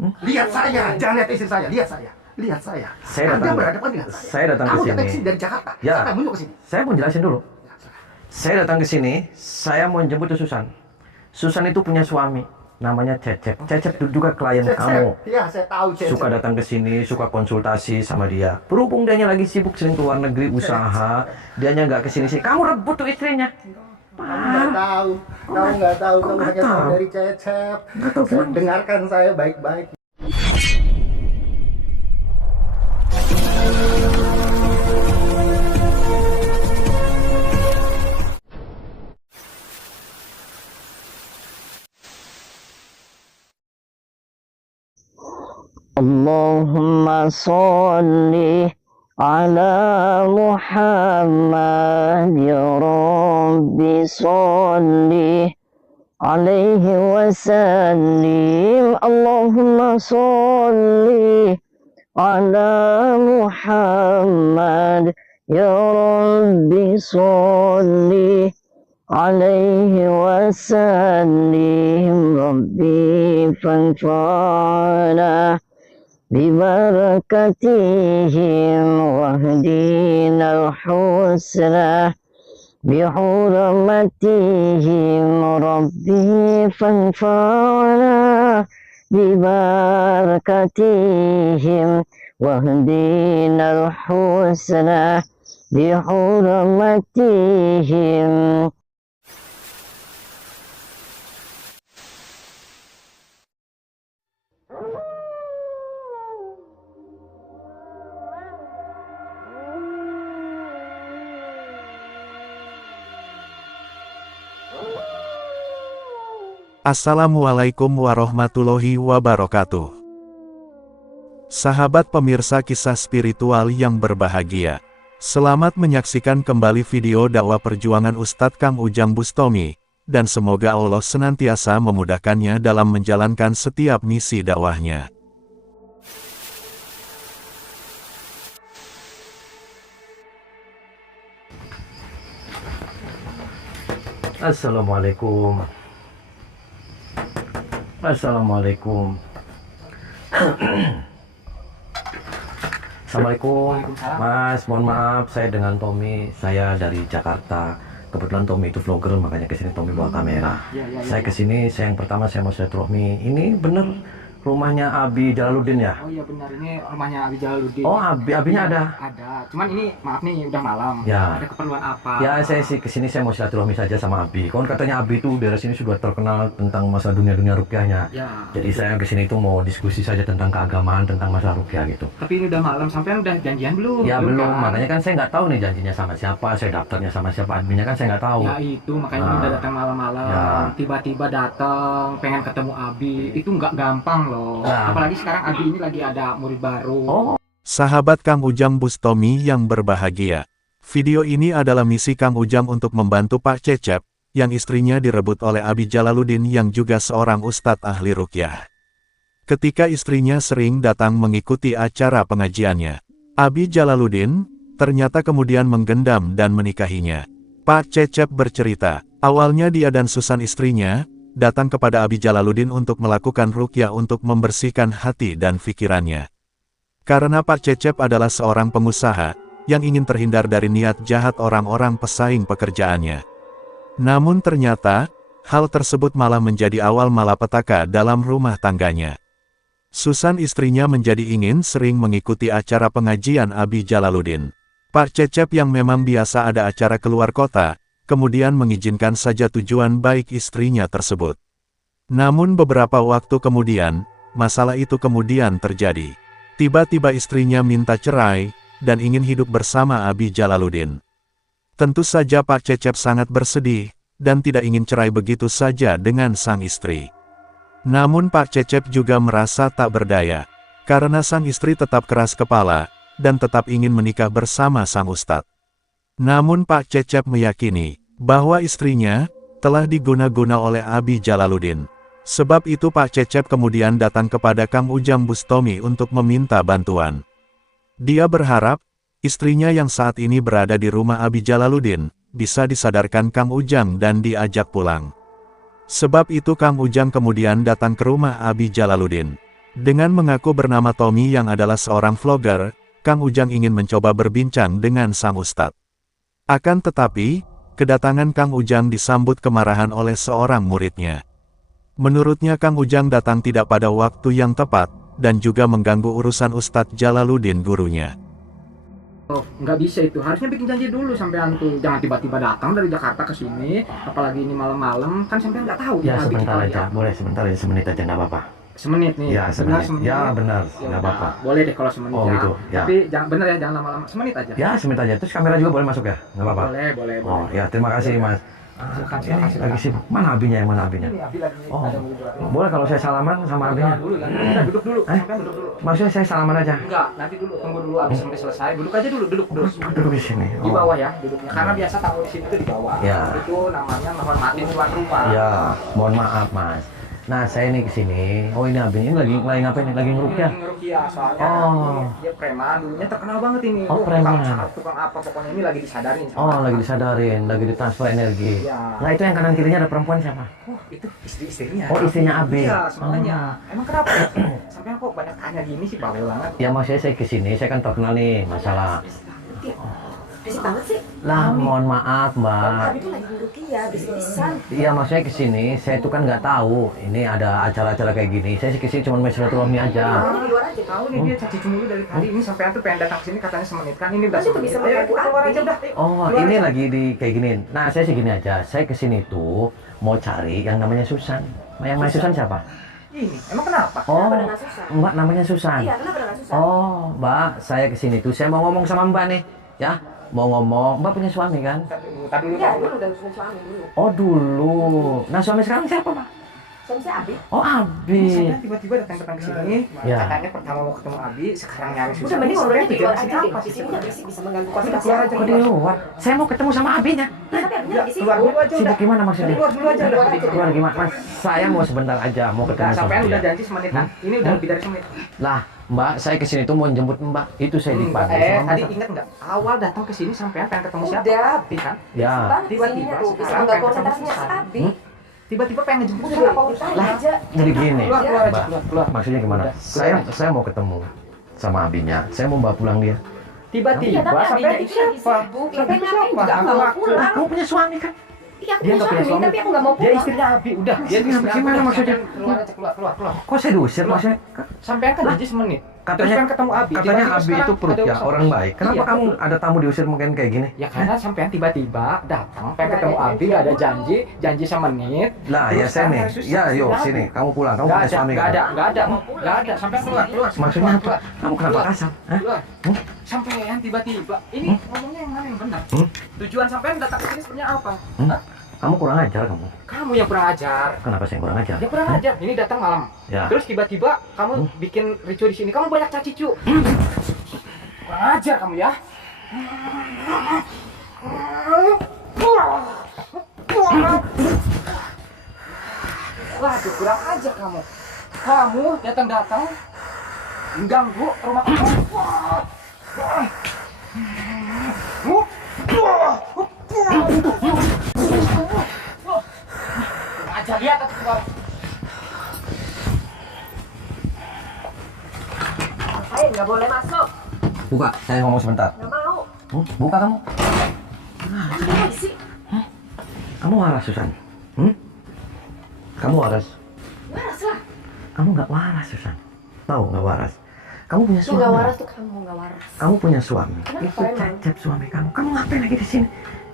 Lihat saya, jangan lihat istri saya, lihat saya. Lihat saya. Saya Anda datang, berhadapan dengan saya. saya datang ke Kamu sini. datang ke sini dari Jakarta. Ya. Siapa yang menyuruh ke sini? Saya mau jelasin dulu. Saya datang ke sini, saya mau jemput Susan. Susan itu punya suami, namanya Cecep. Cecep itu juga klien kamu. Iya, saya tahu Cecep. Suka datang ke sini, suka konsultasi sama dia. Berhubung dianya lagi sibuk sering keluar negeri usaha, dianya nggak ke sini-sini. Kamu rebut tuh istrinya. Kamu nggak tahu, kamu nggak tahu, Kok kamu nggak hanya tahu tahu? dari Cecep. Nggak tahu gimana? Dengarkan saya baik-baik. Allahumma sholli ala Muhammad ya Rabbi sholli alaihi wasallim. Allahumma sholli ala Muhammad ya Rabbi sholli alaihi wasallim. Rabbi fanfa'na ببركتهم واهدنا الحسنى بحرمتهم ربي فانفعنا ببركتهم واهدنا الحسنى بحرمتهم. Assalamualaikum warahmatullahi wabarakatuh. Sahabat pemirsa kisah spiritual yang berbahagia, selamat menyaksikan kembali video dakwah perjuangan Ustadz Kang Ujang Bustomi, dan semoga Allah senantiasa memudahkannya dalam menjalankan setiap misi dakwahnya. Assalamualaikum. Assalamualaikum. Assalamualaikum, Mas. Mohon maaf, saya dengan Tommy. Saya dari Jakarta. Kebetulan Tommy itu vlogger, makanya kesini Tommy bawa kamera. Saya kesini, saya yang pertama saya mau silaturahmi. Ini bener rumahnya Abi Jalaluddin ya? Oh iya benar, ini rumahnya Abi Jalaluddin. Oh, abinya ada? Ada, cuman ini maaf nih udah malam. Ya. Ada keperluan apa? Ya, saya sih kesini saya mau silaturahmi saja sama Abi. Kon katanya Abi itu daerah sini sudah terkenal tentang masalah dunia-dunia rukyahnya. Ya. Jadi saya kesini itu mau diskusi saja tentang keagamaan, tentang masalah rukyah gitu. Tapi ini udah malam, sampean udah janjian belum? Ya belum, kan? makanya kan saya nggak tahu nih janjinya sama siapa, saya daftarnya sama siapa, adminnya kan saya nggak tahu. Ya itu, makanya Nah. udah datang malam-malam. Ya. Tiba-tiba datang, pengen ketemu Abi. Itu nggak gampang loh. Nah. Apalagi sekarang Abi ini lagi ada murid baru. Oh, Sahabat Kang Ujang Bustomi yang berbahagia, video ini adalah misi Kang Ujang untuk membantu Pak Cecep, yang istrinya direbut oleh Abi Jalaluddin yang juga seorang ustadz ahli rukyah. Ketika istrinya sering datang mengikuti acara pengajiannya, Abi Jalaluddin ternyata kemudian menggendam dan menikahinya. Pak Cecep bercerita, awalnya dia dan Susan istrinya datang kepada Abi Jalaluddin untuk melakukan rukyah untuk membersihkan hati dan pikirannya. Karena Pak Cecep adalah seorang pengusaha yang ingin terhindar dari niat jahat orang-orang pesaing pekerjaannya. Namun ternyata, hal tersebut malah menjadi awal malapetaka dalam rumah tangganya. Susan istrinya menjadi ingin sering mengikuti acara pengajian Abi Jalaluddin. Pak Cecep yang memang biasa ada acara keluar kota, kemudian mengizinkan saja tujuan baik istrinya tersebut. Namun beberapa waktu kemudian, masalah itu kemudian terjadi. Tiba-tiba istrinya minta cerai, dan ingin hidup bersama Abi Jalaluddin. Tentu saja Pak Cecep sangat bersedih, dan tidak ingin cerai begitu saja dengan sang istri. Namun Pak Cecep juga merasa tak berdaya, karena sang istri tetap keras kepala, dan tetap ingin menikah bersama sang ustadz. Namun Pak Cecep meyakini, bahwa istrinya telah diguna-guna oleh Abi Jalaluddin. Sebab itu Pak Cecep kemudian datang kepada Kang Ujang Bustomi untuk meminta bantuan. Dia berharap, istrinya yang saat ini berada di rumah Abi Jalaluddin, bisa disadarkan Kang Ujang dan diajak pulang. Sebab itu Kang Ujang kemudian datang ke rumah Abi Jalaluddin. Dengan mengaku bernama Tommy yang adalah seorang vlogger, Kang Ujang ingin mencoba berbincang dengan sang ustadz. Akan tetapi, kedatangan Kang Ujang disambut kemarahan oleh seorang muridnya. Menurutnya Kang Ujang datang tidak pada waktu yang tepat, dan juga mengganggu urusan Ustadz Jalaluddin gurunya. Oh, nggak bisa itu. Harusnya bikin janji dulu sampean tuh. Jangan tiba-tiba datang dari Jakarta ke sini, apalagi ini malam-malam, kan sampean nggak tahu. Ya Nabi sebentar kita aja, lihat. boleh sebentar aja, semenit aja nggak apa-apa. Semenit nih. Ya Benar, semenit. Ya benar, Ya nggak udah, apa-apa. boleh deh kalau semenit Oh, ya. gitu, ya. Tapi jangan bener ya, jangan lama-lama. Semenit aja. Ya semenit aja, terus kamera juga boleh masuk ya, nggak apa-apa. Boleh. Oh ya, terima kasih mas. Silakan, Ini lagi sibuk. Mana abinya yang mana abinya? Ini Abi lagi Oh, ada mau duduk. boleh kalau saya salaman sama abinya? Dulu ya. Udah, duduk dulu. Eh? Sampean duduk dulu. Maksudnya saya salaman aja. Enggak, nanti dulu, tunggu dulu abis sampai selesai. Duduk aja dulu, duduk. Duduk di sini. Di bawah ya duduknya. Karena biasa tamu di sini tuh di bawah. Ya. Itu namanya menghormati tuan rumah. Ya, mohon maaf mas. Nah saya ini kesini. Oh ini abinya ini lagi ngapain nih? Lagi ngerukyah. Ngerukyah soalnya Oh. dia preman, dulunya terkenal banget ini. Oh, Tuh, preman. tukang apa pokoknya ini lagi disadarin. sama Oh apa. lagi disadarin, lagi ditransfer energi. Iya. Nah itu yang kanan kirinya ada perempuan siapa? Itu istri-istrinya. Oh istrinya Abi. Iya, semuanya. Emang kenapa? Sampai kok banyak tanya gini sih, bawel banget. Ya maksudnya saya kesini, saya kan terkenal nih masalah. Berisik banget sih. Lah mohon maaf mbak. Kami tuh lagi ngerukyah, berisik-bisikan. Iya maksudnya kesini, saya tuh kan nggak tahu ini ada acara-acara kayak gini. Saya sih kesini cuma mau silaturahmi aja. Kamu di luar aja. Tahu nih dia caci cemulu dari tadi. Ini sampai tuh pengen datang ke sini katanya semenit kan ini udah Tapi tuh bisa semenit. Ayo mengganggu kita keluar Abi. aja udah. Ayo. Oh Keluar ini aja. lagi di kayak gini. Nah saya sih gini aja, saya kesini tuh mau cari yang namanya Susan. Yang namanya Susan siapa? Ini emang kenapa? Oh Kenapa dengan Susan? mbak namanya Susan. Iya, kenapa dengan susah? Oh mbak, saya kesini tuh saya mau ngomong sama mbak nih, ya. Mau ngomong, mbak punya suami kan? Tadi dulu. Iya, dulu udah susun suami dulu. Oh dulu. Nah suami sekarang siapa pak? Suami saya Abi. Oh Ini Abi. saya tiba-tiba datang ke sini. Ya. Katanya pertama mau ketemu Abi, sekarang nyari Udah susah. mending ngobrolnya di luar aja Apa deh. sih? Di sini nggak berisik, bisa mengganggu Udah, konsentrasi. keluar aja. Kok di luar? Saya mau ketemu sama Abinya. Tapi Abi Udah, lagi keluar sibuk. dulu aja Sibuk udah. gimana maksudnya? Keluar dulu aja udah. Keluar gimana? Mas, saya mau sebentar aja mau ketemu Udah, sama sampean udah dia. janji semenit kan? Ini udah lebih dari semenit. Lah, mbak, saya kesini tuh mau jemput mbak. Itu saya dipanggil sama Tadi mbak. ingat nggak? Awal datang ke sini sampean pengen ketemu siapa? Udah. Abi kan? Ya. Banget di sini Tiba-tiba tuh, bisa sekarang mengganggu pengen ketemu konsentrasinya si Susan. Abi. Tiba-tiba pengen ngejemput Udah, siapa? ditarik Lah, aja. jadi gini. Keluar aja, Mbak, keluar. maksudnya gimana? Udah, keluar Saya mau ketemu sama Abinya. Saya mau bawa pulang dia. Tiba-tiba Iya, tapi sampean Abinya itu itu lagi siapa? sibuk. Sampean Ngapain siapa? juga, aku nggak mau Aku- pulang. Kamu punya suami kan? Iya, aku Dia punya nggak punya suami, suami. tapi aku nggak mau Dia pulang. istrinya Abi, udah. Dia Gimana- istrinya gimana Abi. maksudnya? Keluar aja, keluar. Kok saya diusir maksudnya? Sampean kan janji semenit. Terus Katanya pengen ketemu Abi. katanya Tiba-tiba Abi sekarang itu perut ada ya, urusan. orang baik. Kenapa Iya, kamu betul. ada tamu diusir mungkin kayak gini? Ya karena sampean tiba-tiba datang pengen Nggak ketemu ada Abi, gak ada janji semenit. Lah ya Terus saya nih. sekarang harus Ya susah. yuk Ada sini, Abi. kamu pulang. Kamu Nggak punya ada, suami nggak kan? ada, nggak ada. Sampean keluar. Maksudnya apa? keluar. Kamu kenapa Keluar. kasar? Hah? Keluar. Hmm? Sampean tiba-tiba. Ini ngomongnya yang mana yang benar? Hmm? Tujuan sampean datang ke sini sebenarnya apa? Hmm? Hah? Kamu kurang ajar kamu. Kamu yang kurang ajar. Kenapa saya yang kurang ajar? Ya kurang ajar. Ini datang malam. Ya. Terus tiba-tiba kamu bikin ricu di sini. Kamu banyak caci cu. Kurang ajar kamu ya. Waduh, kurang ajar kamu. Kamu datang-datang mengganggu rumah kamu. Kurang ajar, lihat aku keluar. Saya nggak boleh masuk. Buka, saya ngomong sebentar. Nggak mau. Buka kamu. Apa sih? Kamu waras Susan. Kamu waras. Waras lah. Kamu nggak waras Susan. Tahu nggak waras. Kamu punya Yang suami. nggak waras tuh kamu, nggak waras. Kamu punya suami. Kenapa Itu emang? Cecep suami kamu. Kamu ngapain lagi di sini?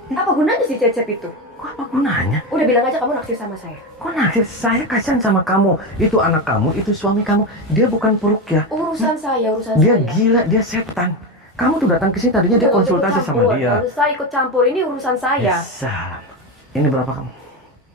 Apa gunanya si Cecep itu? Kok apa gunanya? Udah bilang aja kamu naksir sama saya. Kok naksir? Saya kasihan sama kamu. Itu anak kamu, itu suami kamu. Dia bukan peruqyah. Urusan saya, urusan Dia saya. gila, dia setan. Kamu tuh datang ke sini tadinya dia Nggak usah konsultasi ikut sama campur, dia. nggak usah ikut campur, ini urusan saya. Salam. Ini berapa kamu?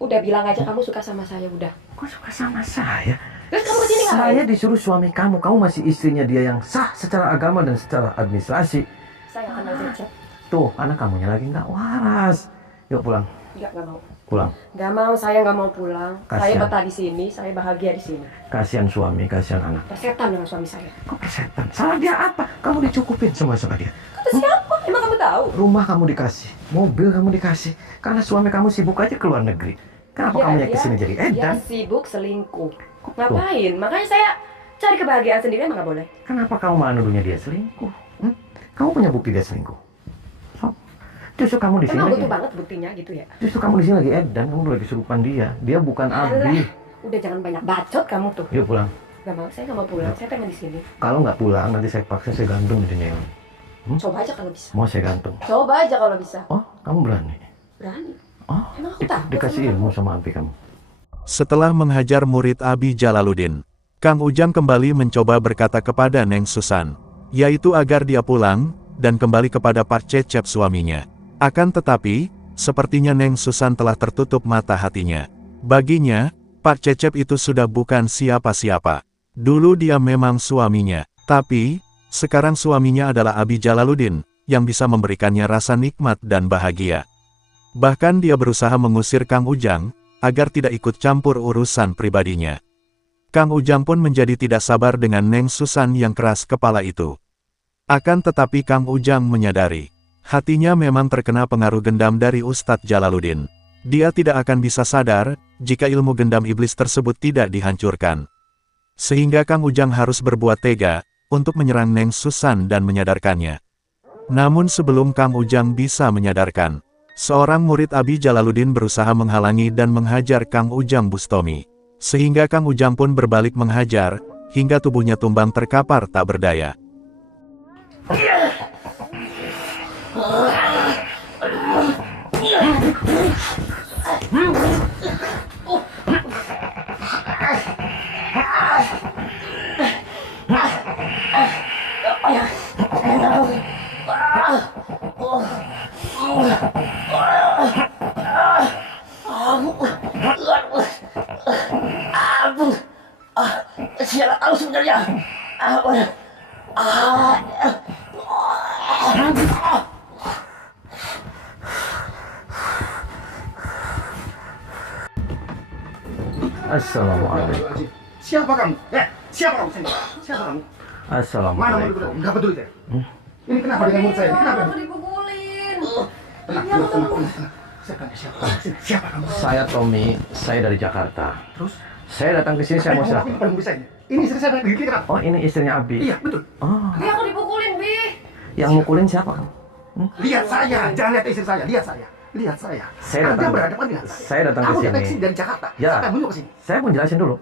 Udah bilang aja kamu suka sama saya, udah. Kok suka sama saya? Terus kamu kesini ngapain? Saya disuruh suami kamu. Kamu masih istrinya dia yang sah secara agama dan secara administrasi. Saya nggak kenal Cecep. Tuh, anak kamunya lagi nggak waras. Yuk pulang, Nggak mau. pulang. Nggak mau, saya nggak mau pulang. Saya Kasihan. betah di sini, saya bahagia di sini. Kasihan suami, kasihan anak. Persetan dengan suami saya. Kok persetan? Salah dia apa? Kamu dicukupin semua sama dia. Kata siapa? Emang kamu tahu? Rumah kamu dikasih, mobil kamu dikasih. Karena suami kamu sibuk aja ke luar negeri. Kenapa Ya, kamu yang dia- kesini jadi Dia edan? sibuk selingkuh. Kok tuh? Ngapain? Makanya saya Cari kebahagiaan sendiri emang nggak boleh. Kenapa kamu malah nuduhnya dia selingkuh? Kamu punya bukti dia selingkuh? So, justru kamu di sini Emang lagi. butuh banget buktinya gitu ya? Justru kamu di sini lagi edan, kamu lagi surupan dia. Dia bukan Abi. Udah jangan banyak bacot kamu tuh. Yuk pulang. Gak mau, saya nggak mau pulang. Saya pengen di sini. Kalau nggak pulang, nanti saya paksa saya gantung di dunia ini. Coba aja kalau bisa. Mau saya gantung? Coba aja kalau bisa. Oh, kamu berani? Berani. Oh, Emang aku takut dikasih sama ilmu sama Abi kamu. Setelah menghajar murid Abi Jalaluddin, Kang Ujang kembali mencoba berkata kepada Neng Susan, yaitu agar dia pulang, dan kembali kepada Pak Cecep suaminya. Akan tetapi, sepertinya Neng Susan telah tertutup mata hatinya. Baginya, Pak Cecep itu sudah bukan siapa-siapa. Dulu dia memang suaminya, tapi, sekarang suaminya adalah Abi Jalaluddin, yang bisa memberikannya rasa nikmat dan bahagia. Bahkan dia berusaha mengusir Kang Ujang, agar tidak ikut campur urusan pribadinya. Kang Ujang pun menjadi tidak sabar dengan Neng Susan yang keras kepala itu. Akan tetapi Kang Ujang menyadari, hatinya memang terkena pengaruh gendam dari Ustadz Jalaluddin. Dia tidak akan bisa sadar, jika ilmu gendam iblis tersebut tidak dihancurkan. Sehingga Kang Ujang harus berbuat tega, untuk menyerang Neng Susan dan menyadarkannya. Namun sebelum Kang Ujang bisa menyadarkan, seorang murid Abi Jalaluddin berusaha menghalangi dan menghajar Kang Ujang Bustomi. Sehingga Kang Ujang pun berbalik menghajar, hingga tubuhnya tumbang terkapar tak berdaya. Siapa tahu sebenarnya. Assalamualaikum. Siapa kamu? Siapa kamu sini? Siapa kamu? Mana murid Assalamualaikum. saya? Enggak peduli saya. Ini kenapa dengan murid saya? Kenapa? Aku dipukulin. Tenang. Saya tanya siapa? Siapa kamu? Saya Tommy, saya dari Jakarta. Terus? Saya datang ke sini saya mau serah. Ini pada murid saya. Ini istri saya digigit kenapa? Oh, ini istrinya Abi. Iya, betul. Oh, Bi, aku dipukulin, Bi. yang mukulin siapa kamu? Lihat saya, jangan lihat istri saya. Lihat saya. Lihat saya. Saya Anda datang- berhadapan dengan saya. saya datang ke Kamu datang sini. dari Jakarta. Ya. Siapa yang menyuruh ke sini? Saya mau jelasin dulu.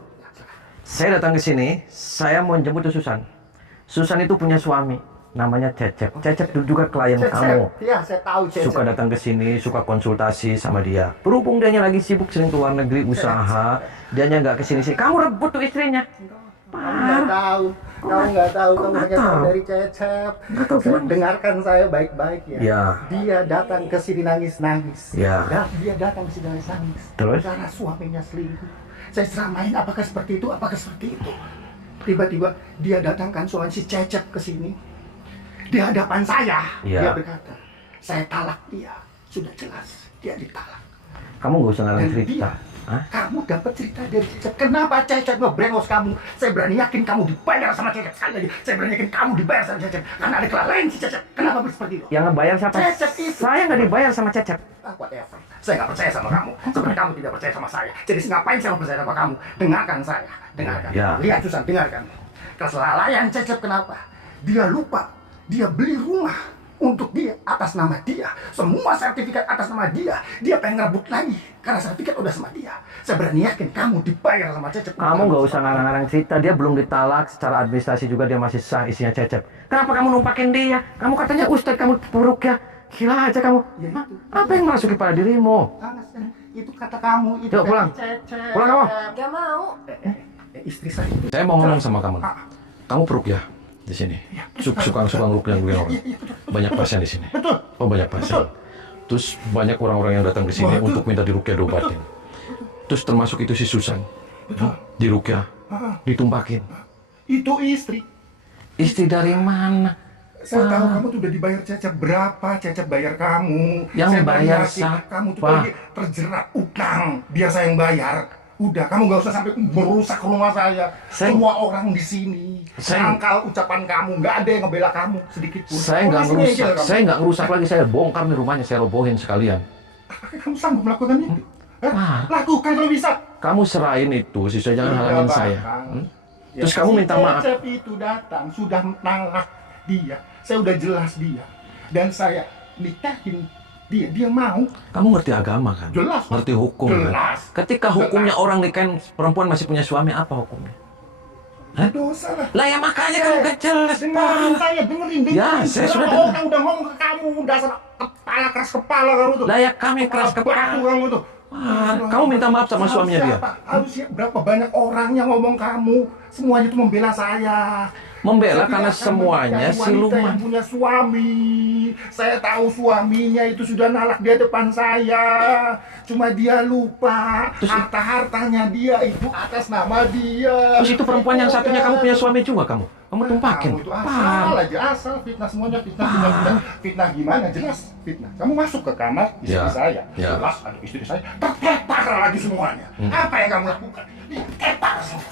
Saya datang ke sini, saya mau jemput tuh Susan. Susan itu punya suami, namanya Cecep. Cecep itu juga klien kamu. Iya, saya tahu Cecep. Suka datang ke sini, suka konsultasi sama dia. Berhubung dianya lagi sibuk sering keluar negeri usaha, dianya nggak kesini sih. Kamu rebut tuh istrinya. Kamu nggak tahu. Kamu nggak tahu. Kamu nggak hanya tahu tahu? dari Cecep. Nggak tahu gimana? Dengarkan saya baik-baik ya. Ya. Dia datang ke sini nangis-nangis. Ya. Dia datang ke sini nangis-nangis. Terus? Karena suaminya selingkuh. Saya ceramain apakah seperti itu, apakah seperti itu. Tiba-tiba dia datangkan suami si Cecep ke sini. Di hadapan saya, Ya. dia berkata, saya talak dia. Sudah jelas, dia ditalak. Kamu nggak usah ngarang Dan cerita. dia, Hah? kamu dapat cerita dari Cecep. Kenapa Cecep nge-brainwash kamu? Saya berani yakin kamu dibayar sama Cecep. Sekali lagi, saya berani yakin kamu dibayar sama Cecep. Karena ada kelalaian si Cecep. Kenapa seperti itu? Yang ngebayar siapa? Cecep itu. Saya nggak dibayar sama Cecep. Whatever. Saya nggak percaya sama kamu. Seperti kamu tidak percaya sama saya. Jadi ngapain saya mau percaya sama kamu? Dengarkan saya. Dengarkan. Ya. Lihat Susan, dengarkan. Kelalaian Cecep kenapa? Dia lupa. Dia beli rumah untuk dia atas nama dia. Semua sertifikat atas nama dia. Dia pengen ngerebut lagi. Karena sertifikat udah sama dia. Saya berani yakin kamu dibayar sama Cecep. Kamu nggak usah ngarang-ngarang cerita. Dia belum ditalak. Secara administrasi juga dia masih sah isinya Cecep. Kenapa kamu numpakin dia? Kamu katanya Ustadz, kamu buruk ya. Gila aja kamu. Ya, Hah? itu. Apa yang merasuki pada dirimu? Itu kata kamu. Itu Yuk, kata pulang. Cecep. Pulang kamu. Gak mau. Istri saya itu. Saya mau ngomong sama kamu. Kamu peruk ya di sini. Suka ngeruk yang orang. Banyak pasien di sini. Betul. Oh, banyak pasien. Terus banyak orang-orang yang datang ke sini untuk minta dirukyah diobatin. Terus termasuk itu si Susan. Dirukyah, ditumpakin. Itu istri. Istri dari mana? Saya tahu kamu tuh udah dibayar Cecep. Berapa Cecep bayar kamu? Yang Saya bayar yakin siapa? kamu tuh lagi terjerat utang. Biar saya yang bayar. Udah, kamu gak usah sampai merusak rumah saya. Semua orang di sini sangkal ucapan kamu. Gak ada yang ngebela kamu sedikit pun. Saya nggak Masih ngerusak. ngeyel kamu. Saya nggak ngerusak lagi. Saya bongkar nih rumahnya. Saya robohin sekalian. Apakah kamu sanggup melakukan itu? Wah. Lakukan kalau bisa. Kamu serahin itu. Sisa jangan halangin saya. Terus kamu minta maaf. Cecep itu datang sudah nalak dia. Saya udah jelas dia. Dan saya nikahin dia. Dia mau. Kamu ngerti agama kan? Jelas. Ngerti hukum Jelas. kan? Ketika hukumnya orang nikahin perempuan masih punya suami, apa hukumnya? Hah? Dosa lah. Lah ya makanya kamu gak jelas, Dengerin Pak. saya, dengerin. Ya, saya sudah dengar. Orang udah ngomong ke kamu, dasar kepala keras kepala kamu tuh. Lah ya kami keras Batu kepala. kamu tuh. Wah, kamu minta maaf sama suaminya dia. Harusnya berapa banyak orang yang ngomong kamu, semuanya itu membela saya. Membela Saya karena tidak akan semuanya menikahi wanita siluman. yang punya suami. Saya tahu suaminya itu sudah nalak di depan saya. Cuma dia lupa harta-hartanya dia itu atas nama dia. Terus itu perempuan yang satunya kamu punya suami juga kamu tumpakin. Kamu itu asal aja, asal fitnah semuanya, fitnah gimana, jelas fitnah. Kamu masuk ke kamar istri Ya, saya, ya. jelas ada istri saya, tertepar lagi semuanya. Apa yang kamu lakukan? Tepar semua.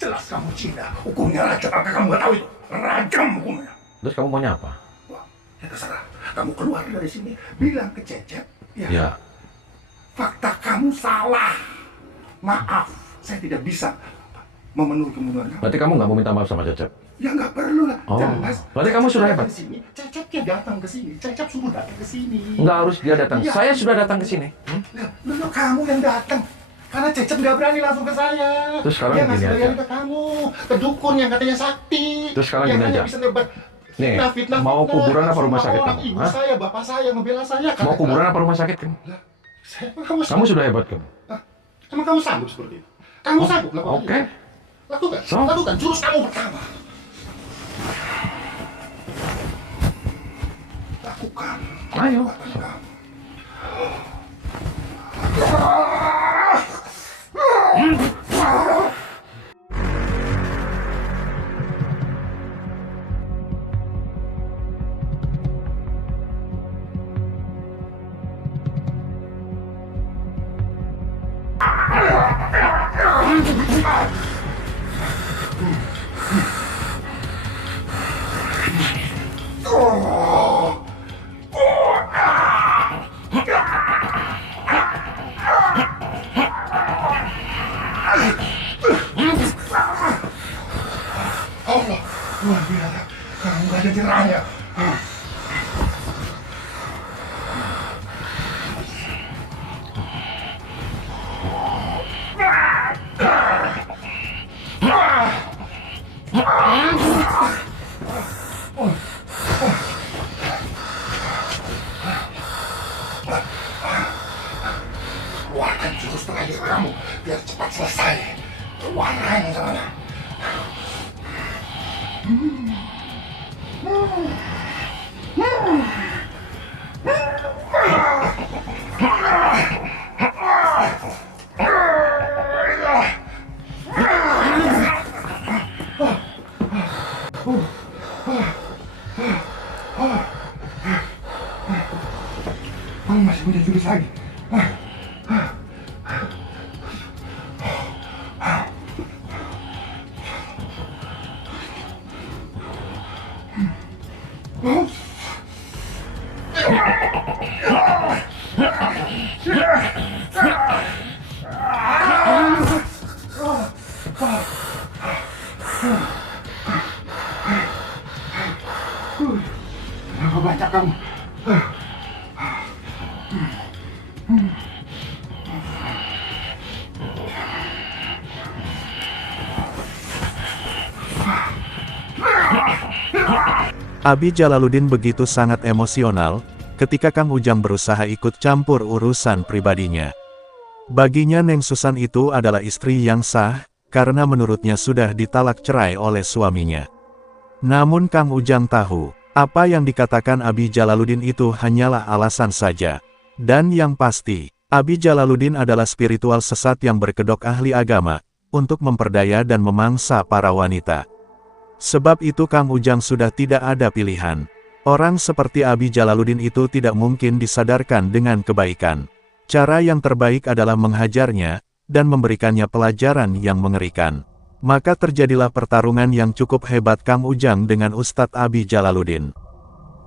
Jelas kamu Cina, hukumnya rajam, apa kamu nggak tahu itu? Rajam hukumnya. Terus kamu maunya apa? Wah, ya terserah. Kamu keluar dari sini, bilang ke Cecep, Ya. fakta kamu salah. Maaf, saya tidak bisa memenuhi kebutuhan kamu. Berarti kamu nggak mau minta maaf sama Cecep? Ya nggak perlu lah, Oh, jelas. berarti kamu sudah hebat. Cecep dia datang ke sini, Cecep suruh datang ke sini. Nggak harus dia datang. Iya. Saya sudah datang ke sini. Lah, kamu yang datang. Karena Cecep nggak berani langsung ke saya. Terus sekarang dia gini ngasih aja. bayarin ke kamu, ke dukun yang katanya sakti. Terus sekarang yang gini hanya aja. bisa nebar Nih, fitnah, mau kuburan apa rumah semua sakit orang, kamu? Ibu Hah? saya, bapak saya ngebela saya. Mau kuburan apa rumah sakit kamu? Kamu sudah hebat kamu. Emang kamu sanggup seperti itu? Kamu sanggup lakukan Oke. itu? Lakukan, So? lakukan. Jurus kamu pertama. Lakukan. Ayo. Lakukan kamu. Allah, luar biasa. Kamu gak ada nyerahnya. Keluarkan jurus terakhir kamu biar cepat selesai. Keluarkan sana. Kamu masih punya jurus lagi. Berapa banyak kamu? Abi Jalaluddin begitu sangat emosional, ketika Kang Ujang berusaha ikut campur urusan pribadinya. Baginya Neng Susan itu adalah istri yang sah, karena menurutnya sudah ditalak cerai oleh suaminya. Namun Kang Ujang tahu, apa yang dikatakan Abi Jalaluddin itu hanyalah alasan saja. Dan yang pasti, Abi Jalaluddin adalah spiritual sesat yang berkedok ahli agama, untuk memperdaya dan memangsa para wanita. Sebab itu Kang Ujang sudah tidak ada pilihan. Orang seperti Abi Jalaluddin itu tidak mungkin disadarkan dengan kebaikan. Cara yang terbaik adalah menghajarnya, dan memberikannya pelajaran yang mengerikan. Maka terjadilah pertarungan yang cukup hebat Kang Ujang dengan Ustadz Abi Jalaluddin.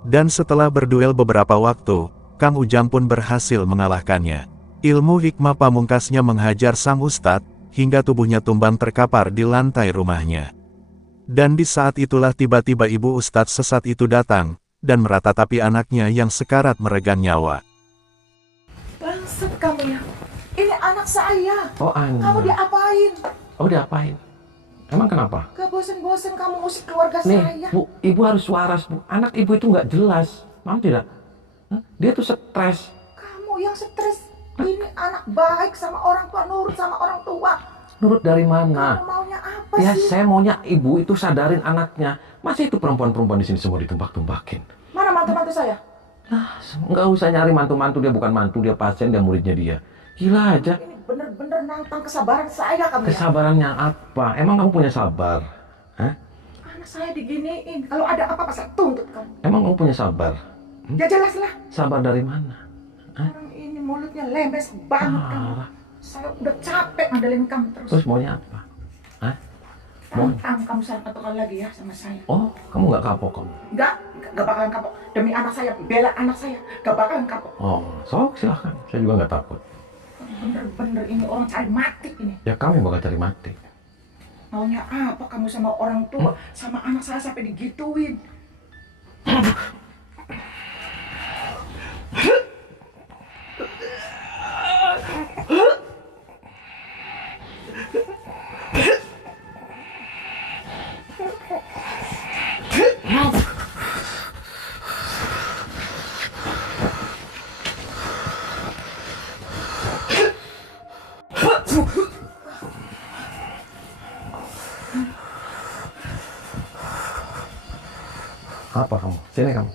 Dan setelah berduel beberapa waktu, Kang Ujang pun berhasil mengalahkannya. Ilmu hikmah pamungkasnya menghajar sang Ustadz, hingga tubuhnya tumbang terkapar di lantai rumahnya. Dan di saat itulah tiba-tiba ibu Ustadz sesat itu datang, dan meratapi anaknya yang sekarat meregang nyawa. Bangsat kamu ya. Ini anak saya. Oh, anak. Kamu diapain? Oh, diapain? Emang kenapa? Gak bosen-bosen kamu ngusik keluarga Nih, saya. Bu, ibu harus waras, Bu. Anak ibu itu nggak jelas. Paham tidak? Hah? Dia tuh stres. Kamu yang stres. Ini anak baik sama orang tua, nurut sama orang tua. Nurut dari mana? Kamu maunya apa Ya, sih? saya maunya ibu itu sadarin anaknya. Masa itu perempuan-perempuan di sini semua ditumbak-tumbakin? Mana mantu-mantu saya? Nah, nggak usah nyari mantu-mantu, dia bukan mantu, dia pasien, dia muridnya dia. Gila aja. Ini bener-bener nantang kesabaran saya kamu ya. Kesabarannya apa? Emang kamu punya sabar? Hah? Anak saya diginiin. Kalau ada apa-apa saya tuntut kamu. Emang kamu punya sabar? Ya jelas lah. Sabar dari mana? Orang ini mulutnya lemes banget kamu. Parah. Saya udah capek ngandelin kamu terus. Terus maunya apa? Hah? Mau? Tantang kamu satu kali lagi ya sama saya. Oh, kamu nggak kapok kamu? Gak bakalan kapok. Demi anak saya, bela anak saya. Gak bakalan kapok. Oh, sok silahkan. Saya juga nggak takut. Bener-bener ini orang cari mati ini. Ya kami bakal cari mati. Maunya apa kamu sama orang tua, sama anak saya sampai digituin? Apa kamu? Sini kamu.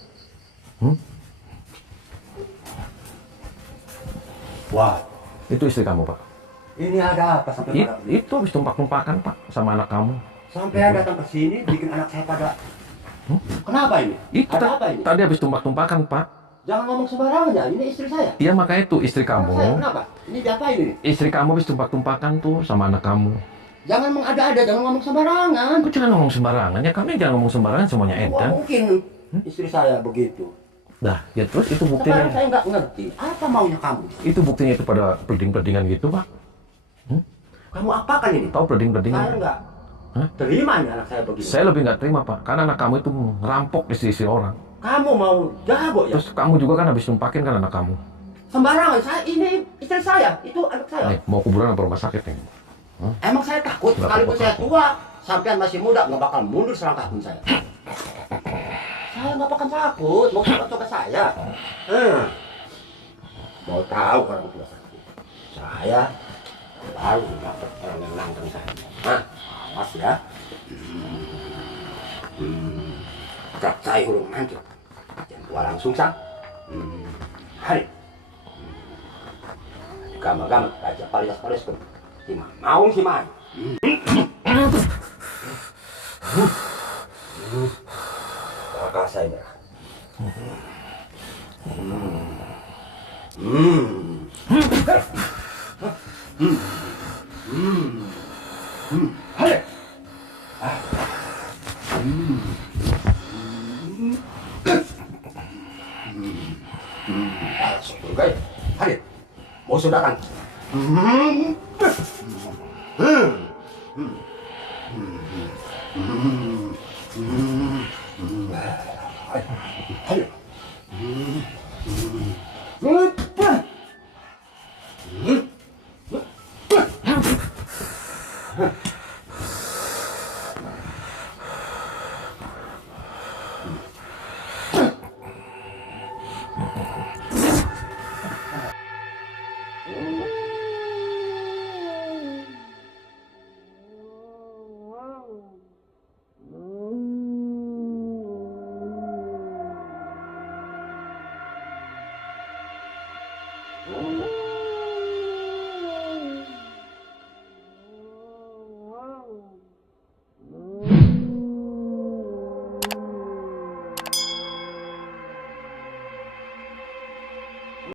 Wah, Itu istri kamu, Pak. ini ada apa sampai pada Itu habis tumpak-tumpakan, Pak, sama anak kamu. sampai ada datang ke sini bikin anak saya pada. Kenapa ini? Itu Ada apa ini? tadi habis tumpak-tumpakan, Pak. Jangan ngomong sembarangan ya, ini istri saya. Iya, makanya itu istri Anak saya kamu. kenapa? Ini diapain ini? Istri kamu habis tumpak-tumpakan tuh sama anak kamu. Jangan mengada-ada, jangan ngomong sembarangan. Aku jangan ngomong sembarangan. Ya kami jangan ngomong sembarangan, semuanya Wah, edan. mungkin istri saya begitu. Dah, ya terus itu Sekarang buktinya. saya nggak ngerti, apa maunya kamu? Itu buktinya itu pada pelding-peldingan gitu, Pak. Kamu apakan ini? Tahu Saya pelding-peldingan? nggak Hah? terima ini anak saya begini. Saya lebih nggak terima, Pak. Karena anak kamu itu ngerampok istri-istri orang. Kamu mau jago ya? Terus kamu juga kan habis tumpakin kan anak kamu. Sembarangan, saya ini istri saya, itu anak saya. Nih, mau kuburan apa rumah sakit nih? Emang saya takut, Nggak sekalipun saya takut. tua, sampean masih muda, nggak bakal mundur selangkah pun saya. Saya nggak bakal takut, mau coba-coba saya. Mau tahu orang tua saya. Saya baru dapat orang yang nantang saya. Nah, awas ya. Cap saya hurung mancur. Jangan tua langsung sah. Hari. Gama-gama, raja palias-palias pun. Mau si Mai. Kakak saya. Hai. Surga. Hai. Mau saudara.